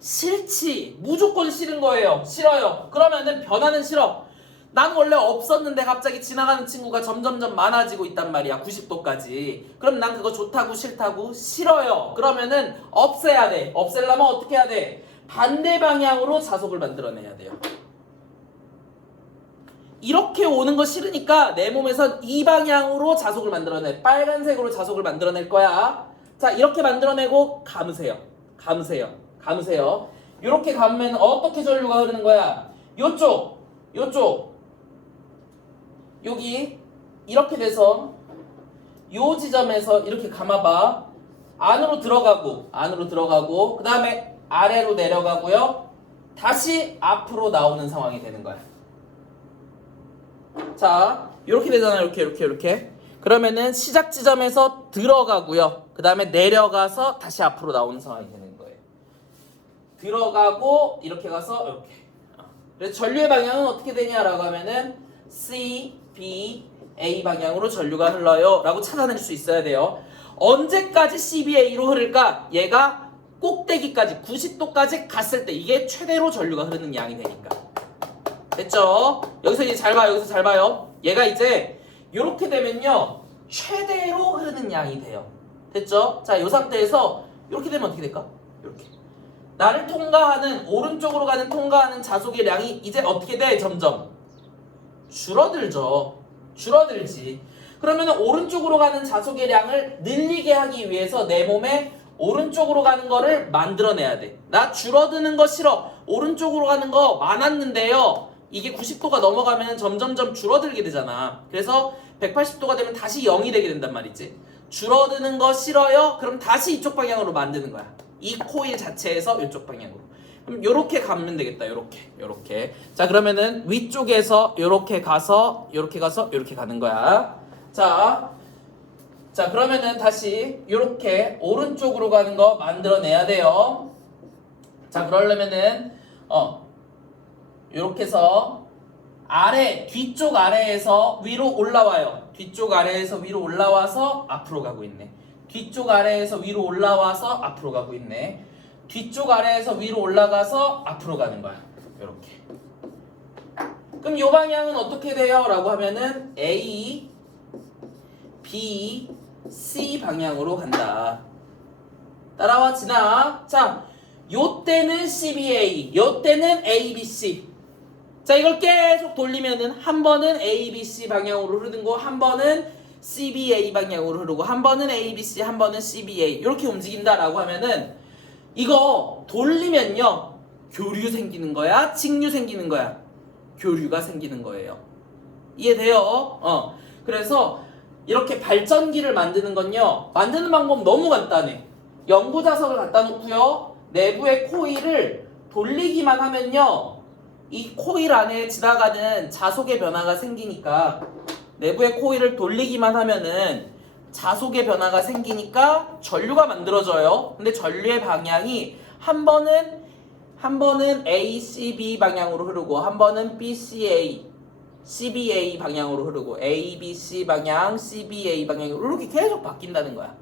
싫지. 무조건 싫은 거예요. 싫어요. 그러면은 변화는 싫어. 난 원래 없었는데 갑자기 지나가는 친구가 점점점 많아지고 있단 말이야. 90도까지. 그럼 난 그거 좋다고 싫다고? 싫어요. 그러면은 없애야 돼. 없애려면 어떻게 해야 돼? 반대 방향으로 자속을 만들어내야 돼요. 이렇게 오는 거 싫으니까 내 몸에선 이 방향으로 자속을 만들어내. 빨간색으로 자속을 만들어낼 거야. 자, 이렇게 만들어내고 감으세요. 이렇게 감으면 어떻게 전류가 흐르는 거야? 요쪽 여기 이렇게 돼서 요 지점에서 이렇게 감아봐. 안으로 들어가고 그 다음에 아래로 내려가고요. 다시 앞으로 나오는 상황이 되는 거야. 자, 이렇게 되잖아요. 이렇게. 그러면은 시작 지점에서 들어가고요. 그 다음에 내려가서 다시 앞으로 나오는 상황이 되는 거예요. 들어가고 이렇게 가서 이렇게. 그래서 전류의 방향은 어떻게 되냐라고 하면은 C, B, A 방향으로 전류가 흘러요 라고 찾아낼 수 있어야 돼요. 언제까지 CBA로 흐를까? 얘가 꼭대기까지 90도까지 갔을 때 이게 최대로 전류가 흐르는 양이 되니까. 됐죠? 여기서 이제 잘 봐요. 얘가 이제 이렇게 되면요, 최대로 흐르는 양이 돼요. 됐죠? 자, 이 상태에서 이렇게 되면 어떻게 될까? 이렇게. 나를 통과하는, 오른쪽으로 가는 통과하는 자속의 양이 이제 어떻게 돼? 점점 줄어들지. 그러면 오른쪽으로 가는 자속의 양을 늘리게 하기 위해서 내 몸에 오른쪽으로 가는 거를 만들어내야 돼. 나 줄어드는 거 싫어. 오른쪽으로 가는 거 많았는데요, 이게 90도가 넘어가면 점점점 줄어들게 되잖아. 그래서 180도가 되면 다시 0이 되게 된단 말이지. 줄어드는 거 싫어요? 그럼 다시 이쪽 방향으로 만드는 거야. 이 코일 자체에서 이쪽 방향으로. 그럼 요렇게 가면 되겠다. 요렇게. 자, 그러면은 위쪽에서 요렇게 가서 요렇게 가는 거야. 자, 그러면은 다시 요렇게 오른쪽으로 가는 거 만들어내야 돼요. 자, 그러려면은 요렇게 해서 뒤쪽 아래에서 위로 올라와요. 뒤쪽 아래에서 위로 올라와서 앞으로 가고 있네. 뒤쪽 아래에서 위로 올라와서 앞으로 가고 있네. 뒤쪽 아래에서 위로 올라가서 앞으로 가는 거야. 요렇게. 그럼 요 방향은 어떻게 돼요? 라고 하면은 A, B, C 방향으로 간다. 따라와, 지나. 자, 요때는 CBA, 요때는 ABC. 자, 이걸 계속 돌리면은 한 번은 ABC 방향으로 흐르는 거, 한 번은 CBA 방향으로 흐르고, 한 번은 ABC, 한 번은 CBA. 이렇게 움직인다라고 하면은 이거 돌리면요, 교류 생기는 거야? 직류 생기는 거야? 교류가 생기는 거예요. 이해돼요? 그래서 이렇게 발전기를 만드는 건요, 만드는 방법 너무 간단해. 연구자석을 갖다 놓고요, 내부의 코일을 돌리기만 하면요, 이 코일 안에 지나가는 자속의 변화가 생기니까, 내부의 코일을 돌리기만 하면은 자속의 변화가 생기니까 전류가 만들어져요. 근데 전류의 방향이 한 번은 ACB 방향으로 흐르고, 한 번은 BCA, CBA 방향으로 흐르고, ABC 방향, CBA 방향으로 이렇게 계속 바뀐다는 거야.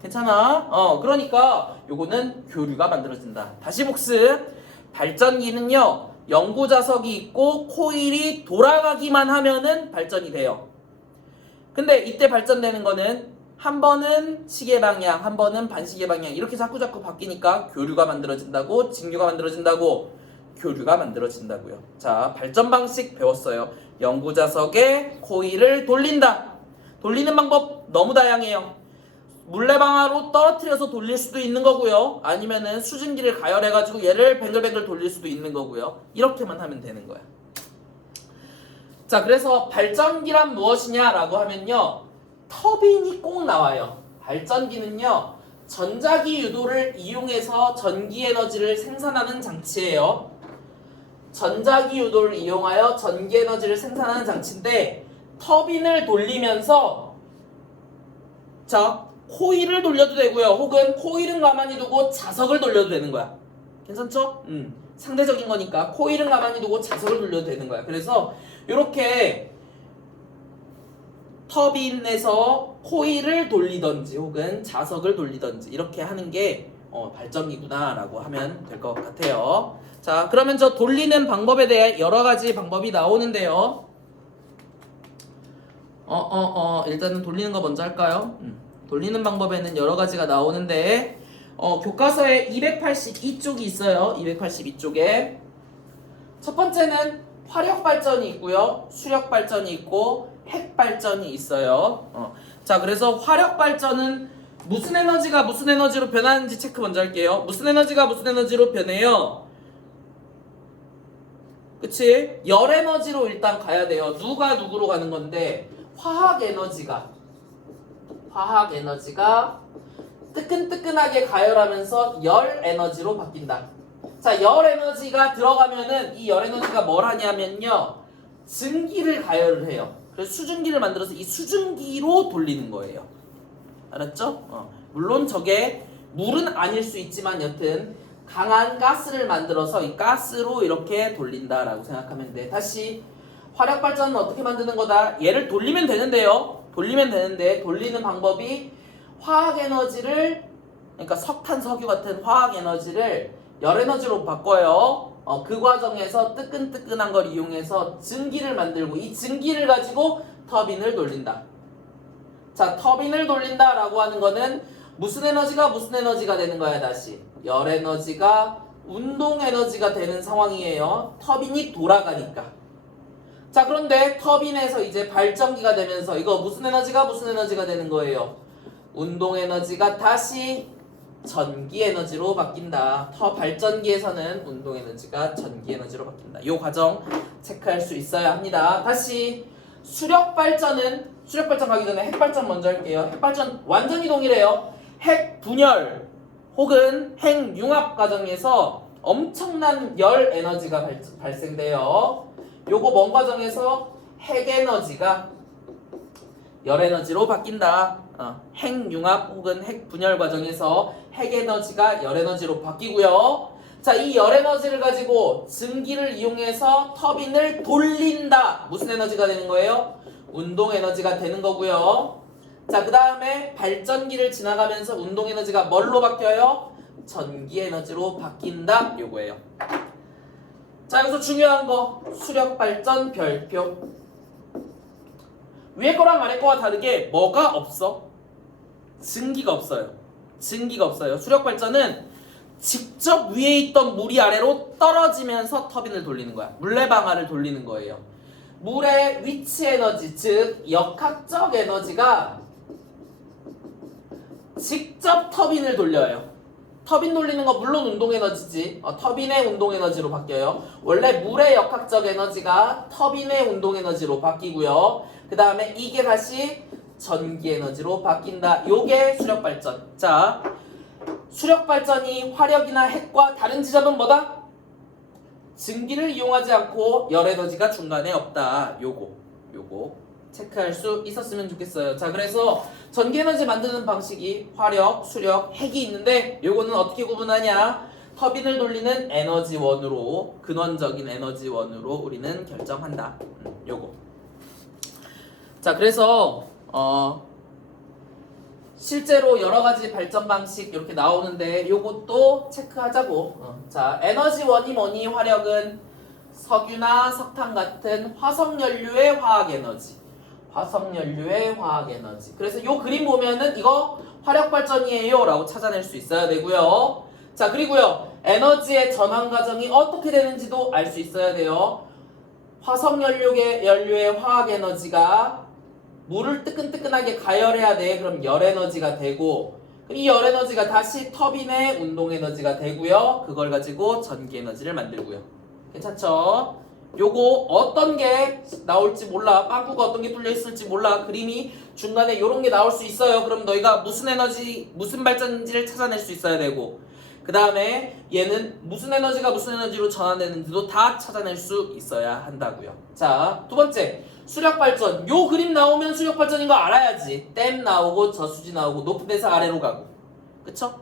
괜찮아? 그러니까 요거는 교류가 만들어진다. 다시 복습. 발전기는요, 연구자석이 있고 코일이 돌아가기만 하면은 발전이 돼요. 근데 이때 발전되는 거는 한 번은 시계 방향, 한 번은 반시계 방향 이렇게 자꾸 바뀌니까 교류가 만들어진다고, 직류가 만들어진다고, 교류가 만들어진다고요. 자, 발전 방식 배웠어요. 연구자석에 코일을 돌린다. 돌리는 방법 너무 다양해요. 물레방아로 떨어뜨려서 돌릴 수도 있는 거고요. 아니면은 수증기를 가열해가지고 얘를 뱅글뱅글 돌릴 수도 있는 거고요. 이렇게만 하면 되는 거야. 자, 그래서 발전기란 무엇이냐라고 하면요, 터빈이 꼭 나와요. 발전기는요, 전자기 유도를 이용해서 전기 에너지를 생산하는 장치예요. 전자기 유도를 이용하여 전기 에너지를 생산하는 장치인데, 터빈을 돌리면서 자, 코일을 돌려도 되고요, 혹은 코일은 가만히 두고 자석을 돌려도 되는 거야. 괜찮죠? 상대적인 거니까 코일은 가만히 두고 자석을 돌려도 되는 거야. 그래서 이렇게 터빈에서 코일을 돌리던지 혹은 자석을 돌리던지 이렇게 하는 게 발전기구나 라고 하면 될 것 같아요. 자, 그러면 저 돌리는 방법에 대해 여러 가지 방법이 나오는데요. 일단은 돌리는 거 먼저 할까요? 돌리는 방법에는 여러 가지가 나오는데, 교과서에 282쪽이 있어요. 282쪽에. 첫 번째는 화력 발전이 있고요, 수력 발전이 있고, 핵 발전이 있어요. 자, 그래서 화력 발전은 무슨 에너지가 무슨 에너지로 변하는지 체크 먼저 할게요. 무슨 에너지가 무슨 에너지로 변해요? 그치? 열 에너지로 일단 가야 돼요. 누가 누구로 가는 건데, 화학 에너지가 뜨끈뜨끈하게 가열하면서 열 에너지로 바뀐다. 자, 열 에너지가 들어가면은 이 열 에너지가 뭘 하냐면요, 증기를 가열을 해요. 그래서 수증기를 만들어서 이 수증기로 돌리는 거예요. 알았죠? 물론 저게 물은 아닐 수 있지만 여튼 강한 가스를 만들어서 이 가스로 이렇게 돌린다라고 생각하면 돼. 다시 화력 발전은 어떻게 만드는 거다? 얘를 돌리면 되는데요. 돌리면 되는데 돌리는 방법이 화학 에너지를, 그러니까 석탄, 석유 같은 화학 에너지를 열 에너지로 바꿔요. 그 과정에서 뜨끈뜨끈한 걸 이용해서 증기를 만들고 이 증기를 가지고 터빈을 돌린다. 자, 터빈을 돌린다라고 하는 거는 무슨 에너지가 무슨 에너지가 되는 거야? 다시 열 에너지가 운동 에너지가 되는 상황이에요. 터빈이 돌아가니까. 자, 그런데 터빈에서 이제 발전기가 되면서 이거 무슨 에너지가 무슨 에너지가 되는 거예요? 운동 에너지가 다시 전기 에너지로 바뀐다. 발전기에서는 운동 에너지가 전기 에너지로 바뀐다. 이 과정 체크할 수 있어야 합니다. 다시 수력 발전 가기 전에 핵 발전 먼저 할게요. 핵 발전 완전히 동일해요. 핵 분열 혹은 핵 융합 과정에서 엄청난 열 에너지가 발생돼요. 요거 먼 과정에서 핵 에너지가 열 에너지로 바뀐다. 핵 융합 혹은 핵 분열 과정에서 핵 에너지가 열 에너지로 바뀌고요. 자, 이 열 에너지를 가지고 증기를 이용해서 터빈을 돌린다. 무슨 에너지가 되는 거예요? 운동 에너지가 되는 거고요. 자, 그 다음에 발전기를 지나가면서 운동 에너지가 뭘로 바뀌어요? 전기 에너지로 바뀐다. 요거예요. 자, 여기서 중요한 거 수력 발전 별표. 위에 거랑 아래 거와 다르게 뭐가 없어? 증기가 없어요. 증기가 없어요. 수력 발전은 직접 위에 있던 물이 아래로 떨어지면서 터빈을 돌리는 거야. 물레방아를 돌리는 거예요. 물의 위치 에너지, 즉 역학적 에너지가 직접 터빈을 돌려요. 터빈 돌리는 거 물론 운동 에너지지. 터빈의 운동 에너지로 바뀌어요. 원래 물의 역학적 에너지가 터빈의 운동 에너지로 바뀌고요. 그 다음에 이게 다시 전기 에너지로 바뀐다. 요게 수력 발전. 자, 수력 발전이 화력이나 핵과 다른 지점은 뭐다? 증기를 이용하지 않고 열 에너지가 중간에 없다. 요거 체크할 수 있었으면 좋겠어요. 자, 그래서 전기 에너지 만드는 방식이 화력, 수력, 핵이 있는데 요거는 어떻게 구분하냐? 터빈을 돌리는 에너지원으로, 근원적인 에너지원으로 우리는 결정한다. 요거. 자, 그래서 실제로 여러 가지 발전 방식 이렇게 나오는데 요것도 체크하자고. 자, 에너지원이 뭐니? 화력은 석유나 석탄 같은 화석 연료의 화학 에너지. 그래서 요 그림 보면은 이거 화력 발전이에요 라고 찾아낼 수 있어야 되고요. 자, 그리고요, 에너지의 전환 과정이 어떻게 되는지도 알 수 있어야 돼요. 화석 연료의 화학 에너지가 물을 뜨끈뜨끈하게 가열해야 돼. 그럼 열 에너지가 되고, 이 열 에너지가 다시 터빈의 운동 에너지가 되고요. 그걸 가지고 전기 에너지를 만들고요. 괜찮죠? 요거 어떤 게 나올지 몰라. 빵꾸가 어떤 게 뚫려 있을지 몰라. 그림이 중간에 요런 게 나올 수 있어요. 그럼 너희가 무슨 에너지, 무슨 발전인지를 찾아낼 수 있어야 되고, 그 다음에 얘는 무슨 에너지가 무슨 에너지로 전환되는지도 다 찾아낼 수 있어야 한다고요. 자, 두 번째, 수력 발전. 요 그림 나오면 수력 발전인 거 알아야지. 댐 나오고 저수지 나오고 높은 데서 아래로 가고, 그쵸?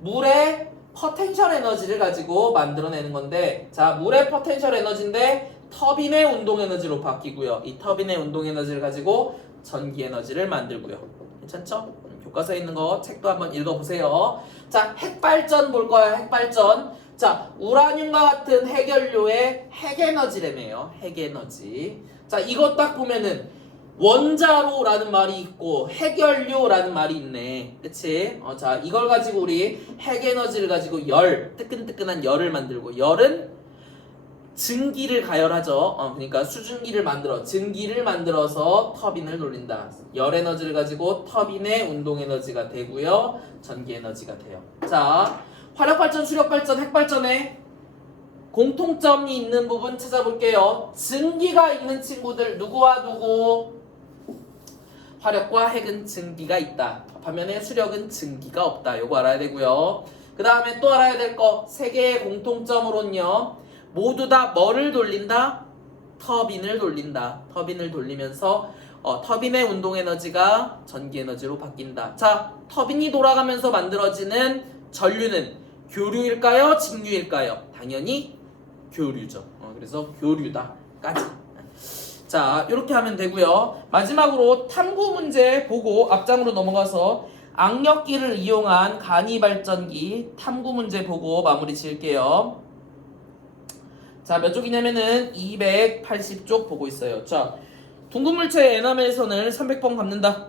물의 포텐셜 에너지를 가지고 만들어내는 건데, 자, 물의 포텐셜 에너지인데 터빈의 운동 에너지로 바뀌고요. 이 터빈의 운동 에너지를 가지고 전기 에너지를 만들고요. 괜찮죠? 교과서에 있는 거 책도 한번 읽어보세요. 자, 핵발전 볼 거야. 핵발전. 자, 우라늄과 같은 핵연료의 핵에너지래매요. 핵에너지. 자, 이거 딱 보면은 원자로라는 말이 있고 핵연료라는 말이 있네. 그치? 자, 이걸 가지고 우리 핵에너지를 가지고 뜨끈뜨끈한 열을 만들고, 열은 증기를 가열하죠. 그러니까 수증기를 증기를 만들어서 터빈을 돌린다. 열 에너지를 가지고 터빈의 운동 에너지가 되고요. 전기 에너지가 돼요. 자, 화력 발전, 수력 발전, 핵 발전에 공통점이 있는 부분 찾아볼게요. 증기가 있는 친구들 누구와 누구? 화력과 핵은 증기가 있다. 반면에 수력은 증기가 없다. 요거 알아야 되고요. 그 다음에 또 알아야 될 거, 세 개의 공통점으로는요, 모두 다 뭐를 돌린다? 터빈을 돌린다. 터빈을 돌리면서 터빈의 운동 에너지가 전기 에너지로 바뀐다. 자, 터빈이 돌아가면서 만들어지는 전류는 교류일까요? 직류일까요? 당연히 교류죠. 그래서 교류다까지. 자, 이렇게 하면 되고요. 마지막으로 탐구 문제 보고 앞장으로 넘어가서 악력기를 이용한 간이 발전기 탐구 문제 보고 마무리 지을게요. 자, 몇 쪽이냐면은 280쪽 보고 있어요. 자, 둥근물체의 에나멜선을 300번 감는다.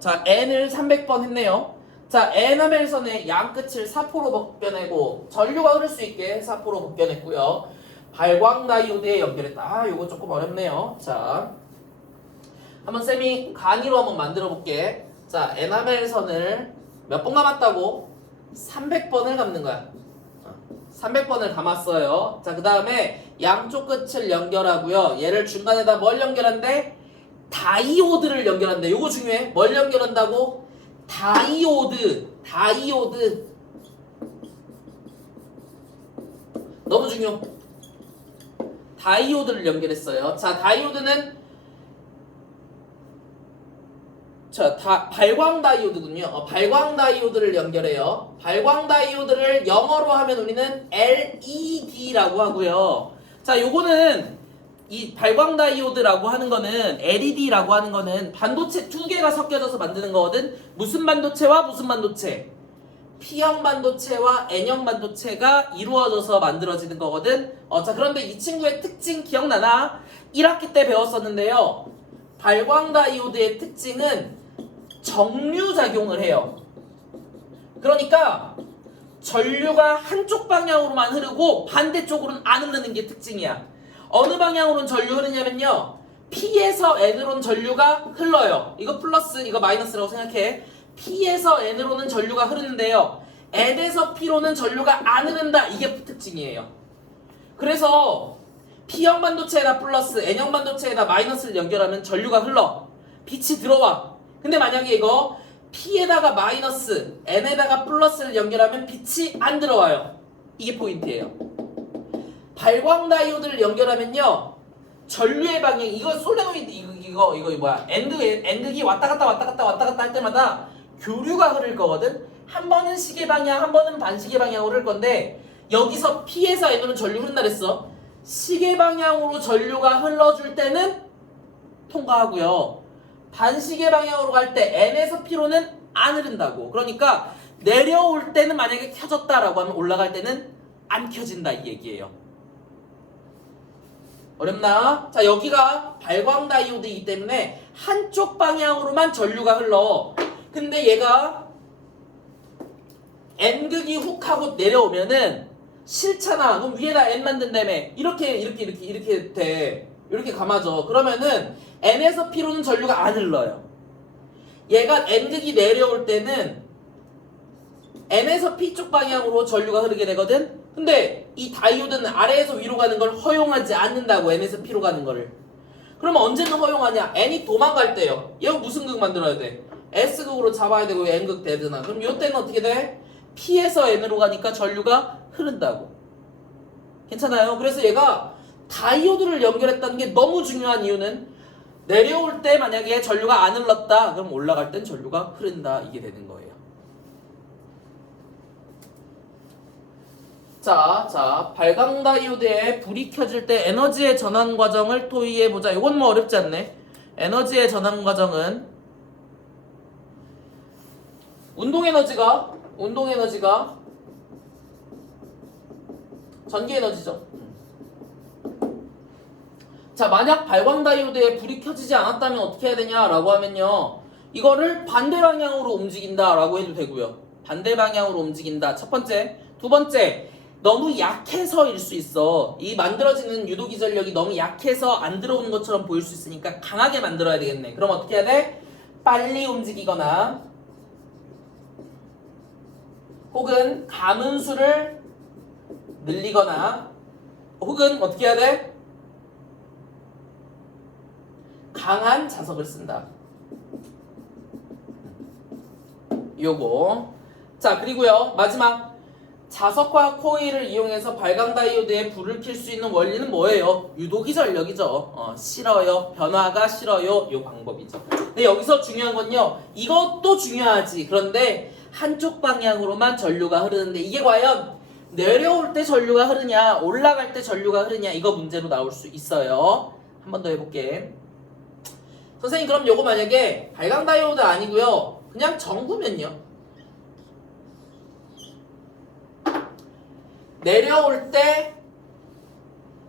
자, N을 300번 했네요. 자, 에나멜선의 양끝을 사포로 벗겨내고 전류가 흐를 수 있게 사포로 벗겨냈고요. 발광 다이오드에 연결했다. 요거 조금 어렵네요. 자, 한번 쌤이 간이로 한번 만들어 볼게. 자, 에나멜선을 몇 번 감았다고? 300번을 감는 거야. 300번을 감았어요. 자, 그 다음에 양쪽 끝을 연결하고요. 얘를 중간에다 뭘 연결한대? 다이오드를 연결한대. 요거 중요해. 뭘 연결한다고? 다이오드. 너무 중요. 다이오드를 연결했어요. 자, 다이오드는 발광 다이오드군요. 발광 다이오드를 연결해요. 발광 다이오드를 영어로 하면 우리는 LED라고 하고요. 자, 요거는 이 발광 다이오드라고 하는 거는 LED라고 하는 거는 반도체 두 개가 섞여져서 만드는 거거든. 무슨 반도체와 무슨 반도체? P형 반도체와 N형 반도체가 이루어져서 만들어지는 거거든. 자, 그런데 이 친구의 특징 기억나나? 1학기 때 배웠었는데요. 발광 다이오드의 특징은 정류작용을 해요. 그러니까 전류가 한쪽 방향으로만 흐르고 반대쪽으로는 안 흐르는 게 특징이야. 어느 방향으로는 전류 흐르냐면요, P에서 N으로는 전류가 흘러요. 이거 플러스, 이거 마이너스라고 생각해. P에서 N으로는 전류가 흐르는데요, N에서 P로는 전류가 안 흐른다. 이게 특징이에요. 그래서 P형 반도체에다 플러스, N형 반도체에다 마이너스를 연결하면 전류가 흘러. 빛이 들어와. 근데 만약에 이거 P에다가 마이너스, N에다가 플러스를 연결하면 빛이 안 들어와요. 이게 포인트예요. 발광 다이오드를 연결하면요, 전류의 방향, 이거 솔레노이드, 이거 뭐야, 엔드기 왔다 갔다 할 때마다 교류가 흐를 거거든. 한 번은 시계 방향, 한 번은 반시계 방향으로 흐를 건데, 여기서 P에서 N으로 전류 흐른다 그랬어. 시계 방향으로 전류가 흘러줄 때는 통과하고요, 반시계 방향으로 갈 때 N에서 P로는 안 흐른다고. 그러니까 내려올 때는 만약에 켜졌다라고 하면 올라갈 때는 안 켜진다, 이 얘기예요. 어렵나? 자, 여기가 발광 다이오드이기 때문에 한쪽 방향으로만 전류가 흘러. 근데 얘가 N극이 훅 하고 내려오면은 싫잖아. 그럼 위에다 N 만든다며. 이렇게 돼. 이렇게 감아져. 그러면은 N에서 P로는 전류가 안 흘러요. 얘가 N극이 내려올 때는 N에서 P 쪽 방향으로 전류가 흐르게 되거든. 근데 이 다이오드는 아래에서 위로 가는 걸 허용하지 않는다고. N에서 P로 가는 거를. 그러면 언제는 허용하냐? N이 도망갈 때요. 얘가 무슨 극 만들어야 돼? S극으로 잡아야 되고 N극 되드나. 그럼 이때는 어떻게 돼? P에서 N으로 가니까 전류가 흐른다고. 괜찮아요? 그래서 얘가 다이오드를 연결했다는 게 너무 중요한 이유는, 내려올 때 만약에 전류가 안 흘렀다, 그럼 올라갈 땐 전류가 흐른다. 이게 되는 거예요. 자, 발광 다이오드에 불이 켜질 때 에너지의 전환 과정을 토의해 보자. 이건 뭐 어렵지 않네. 에너지의 전환 과정은 운동 에너지가 전기 에너지죠. 자, 만약 발광 다이오드에 불이 켜지지 않았다면 어떻게 해야 되냐라고 하면요, 이거를 반대 방향으로 움직인다라고 해도 되고요. 반대 방향으로 움직인다. 첫 번째. 두 번째, 너무 약해서일 수 있어. 이 만들어지는 유도기 전력이 너무 약해서 안 들어오는 것처럼 보일 수 있으니까 강하게 만들어야 되겠네. 그럼 어떻게 해야 돼? 빨리 움직이거나 혹은 가문수를 늘리거나 혹은 어떻게 해야 돼? 강한 자석을 쓴다. 요거. 자, 그리고요, 마지막. 자석화 코일을 이용해서 발광 다이오드에 불을 켤 수 있는 원리는 뭐예요? 유도기 전력이죠. 싫어요. 변화가 싫어요. 요 방법이죠. 근데 여기서 중요한 건요, 이것도 중요하지. 그런데 한쪽 방향으로만 전류가 흐르는데 이게 과연 내려올 때 전류가 흐르냐, 올라갈 때 전류가 흐르냐, 이거 문제로 나올 수 있어요. 한 번 더 해볼게. 선생님, 그럼 요거 만약에 발광 다이오드 아니고요, 그냥 전구면요, 내려올 때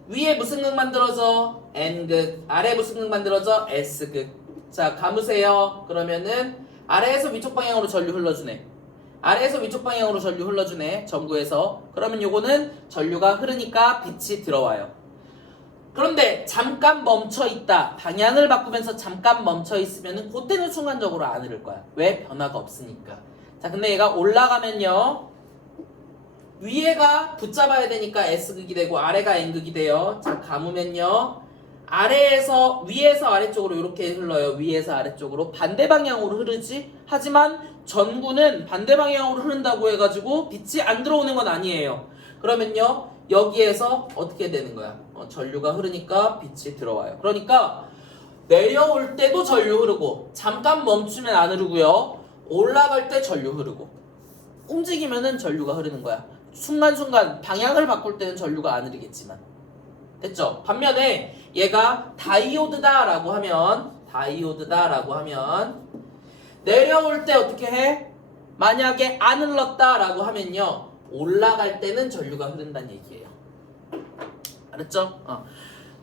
위에 무슨 극 만들어져? N극. 아래 무슨 극 만들어져? S극. 자, 감으세요. 그러면은 아래에서 위쪽 방향으로 전류 흘러주네. 아래에서 위쪽 방향으로 전류 흘러주네. 전구에서. 그러면 요거는 전류가 흐르니까 빛이 들어와요. 그런데 잠깐 멈춰 있다. 방향을 바꾸면서 잠깐 멈춰 있으면은 그때는 순간적으로 안 흐를 거야. 왜? 변화가 없으니까. 자, 근데 얘가 올라가면요, 위에가 붙잡아야 되니까 S극이 되고 아래가 N극이 돼요. 자, 감으면요, 위에서 아래쪽으로 이렇게 흘러요. 위에서 아래쪽으로 반대 방향으로 흐르지. 하지만 전구는 반대 방향으로 흐른다고 해가지고 빛이 안 들어오는 건 아니에요. 그러면요, 여기에서 어떻게 되는 거야? 전류가 흐르니까 빛이 들어와요. 그러니까 내려올 때도 전류 흐르고, 잠깐 멈추면 안 흐르고요, 올라갈 때 전류 흐르고, 움직이면은 전류가 흐르는 거야. 순간순간 방향을 바꿀 때는 전류가 안 흐르겠지만. 됐죠? 반면에 얘가 다이오드다라고 하면 내려올 때 어떻게 해? 만약에 안 흘렀다라고 하면요, 올라갈 때는 전류가 흐른다는 얘기예요. 알았죠?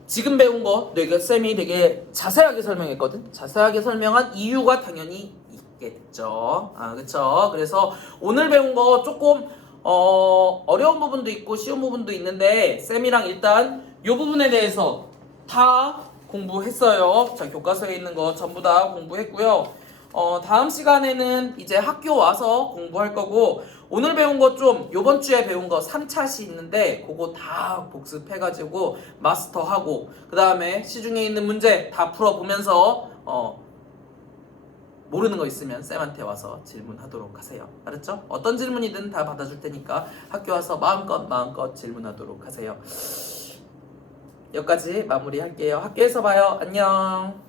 지금 배운 거 내가 쌤이 되게 자세하게 설명했거든. 자세하게 설명한 이유가 당연히 있겠죠. 그쵸? 그래서 오늘 배운 거 조금 어려운 부분도 있고 쉬운 부분도 있는데, 쌤이랑 일단 이 부분에 대해서 다 공부했어요. 자, 교과서에 있는 거 전부 다 공부했고요. 다음 시간에는 이제 학교 와서 공부할 거고, 오늘 배운 거 좀 요번 주에 배운 거 3차시 있는데 그거 다 복습해가지고 마스터하고 그 다음에 시중에 있는 문제 다 풀어보면서 모르는 거 있으면 쌤한테 와서 질문하도록 하세요. 알았죠? 어떤 질문이든 다 받아줄 테니까 학교 와서 마음껏 질문하도록 하세요. 여기까지 마무리할게요. 학교에서 봐요. 안녕.